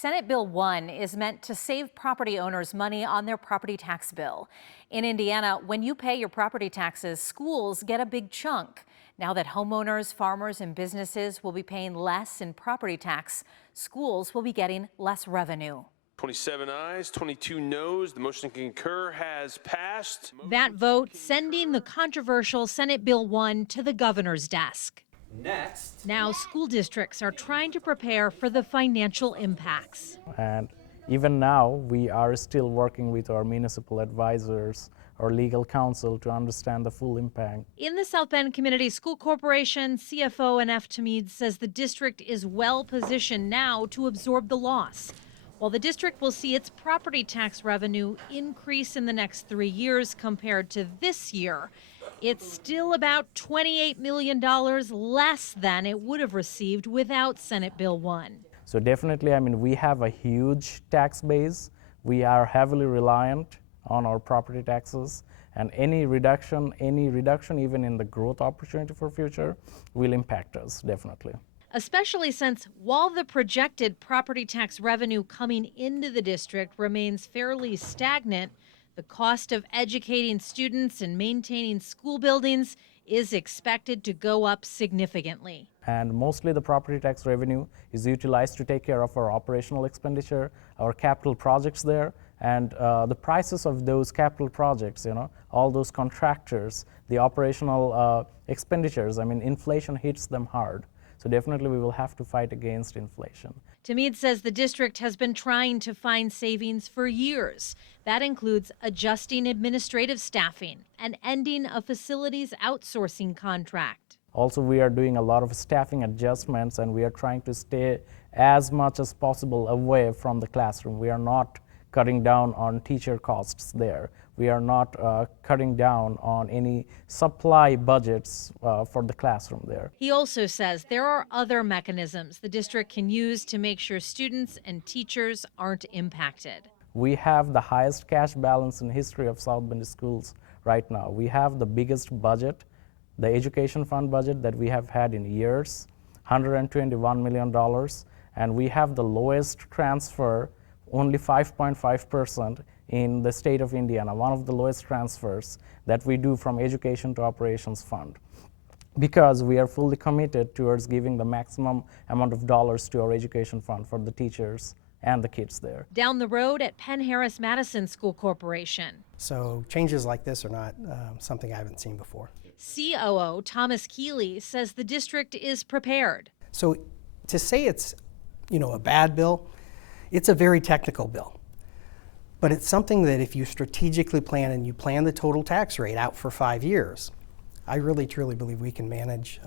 Senate Bill 1 is meant to save property owners money on their property tax bill. In Indiana, when you pay your property taxes, schools get a big chunk. Now that homeowners, farmers, and businesses will be paying less in property tax, schools will be getting less revenue. 27 ayes, 22 noes. The motion to concur has passed. That vote sending the controversial Senate Bill 1 to the governor's desk. Next. Now school districts are trying to prepare for the financial impacts. And even now, we are still working with our municipal advisors or legal counsel to understand the full impact. In the South Bend Community School Corporation, CFO N.F. Tamid says the district is well positioned now to absorb the loss. While the district will see its property tax revenue increase in the next 3 years compared to this year, it's still about $28 million less than it would have received without Senate Bill 1. So definitely, we have a huge tax base. We are heavily reliant on our property taxes, and any reduction even in the growth opportunity for future will impact us, definitely. Especially since while the projected property tax revenue coming into the district remains fairly stagnant, the cost of educating students and maintaining school buildings is expected to go up significantly. And mostly the property tax revenue is utilized to take care of our operational expenditure, our capital projects there, and the prices of those capital projects, all those contractors, the operational expenditures, inflation hits them hard. So definitely we will have to fight against inflation. Tamid says the district has been trying to find savings for years. That includes adjusting administrative staffing and ending a facilities outsourcing contract. Also, we are doing a lot of staffing adjustments, and we are trying to stay as much as possible away from the classroom. We are not cutting down on teacher costs there. We are not cutting down on any supply budgets for the classroom there. He also says there are other mechanisms the district can use to make sure students and teachers aren't impacted. We have the highest cash balance in history of South Bend schools right now. We have the biggest budget, the education fund budget that we have had in years, $121 million, and we have the lowest transfer, only 5.5% in the state of Indiana, one of the lowest transfers that we do from education to operations fund, because we are fully committed towards giving the maximum amount of dollars to our education fund for the teachers and the kids there. Down the road at Penn Harris Madison School Corporation. So changes like this are not something I haven't seen before. COO Thomas Keeley says the district is prepared. So to say it's a bad bill, it's a very technical bill. But it's something that if you strategically plan and you plan the total tax rate out for 5 years, I really truly believe we can manage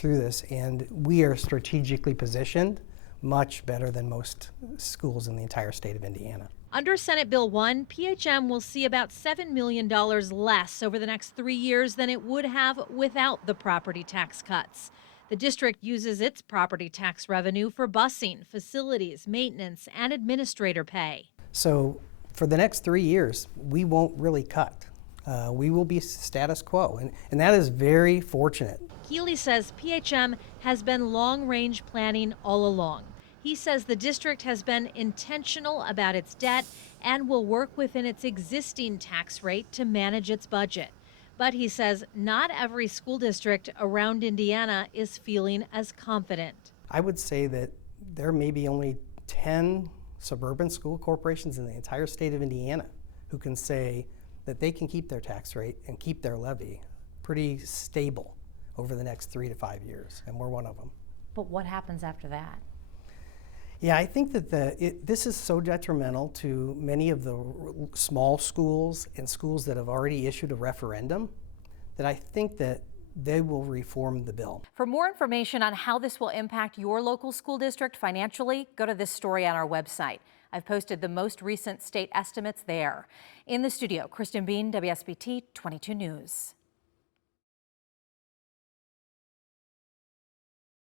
through this, and we are strategically positioned much better than most schools in the entire state of Indiana. Under Senate Bill 1, PHM will see about $7 million less over the next 3 years than it would have without the property tax cuts. The district uses its property tax revenue for busing, facilities, maintenance, and administrator pay. So for the next 3 years, we won't really cut. We will be status quo, and that is very fortunate. Keeley says PHM has been long-range planning all along. He says the district has been intentional about its debt and will work within its existing tax rate to manage its budget. But he says not every school district around Indiana is feeling as confident. I would say that there may be only 10 suburban school corporations in the entire state of Indiana who can say that they can keep their tax rate and keep their levy pretty stable over the next 3 to 5 years, and we're one of them. But what happens after that? Yeah, I think that this is so detrimental to many of the small schools and schools that have already issued a referendum that I think that they will reform the bill. For more information on how this will impact your local school district financially, go to this story on our website. I've posted the most recent state estimates there. In the studio, Kristen Bean, WSBT 22 News.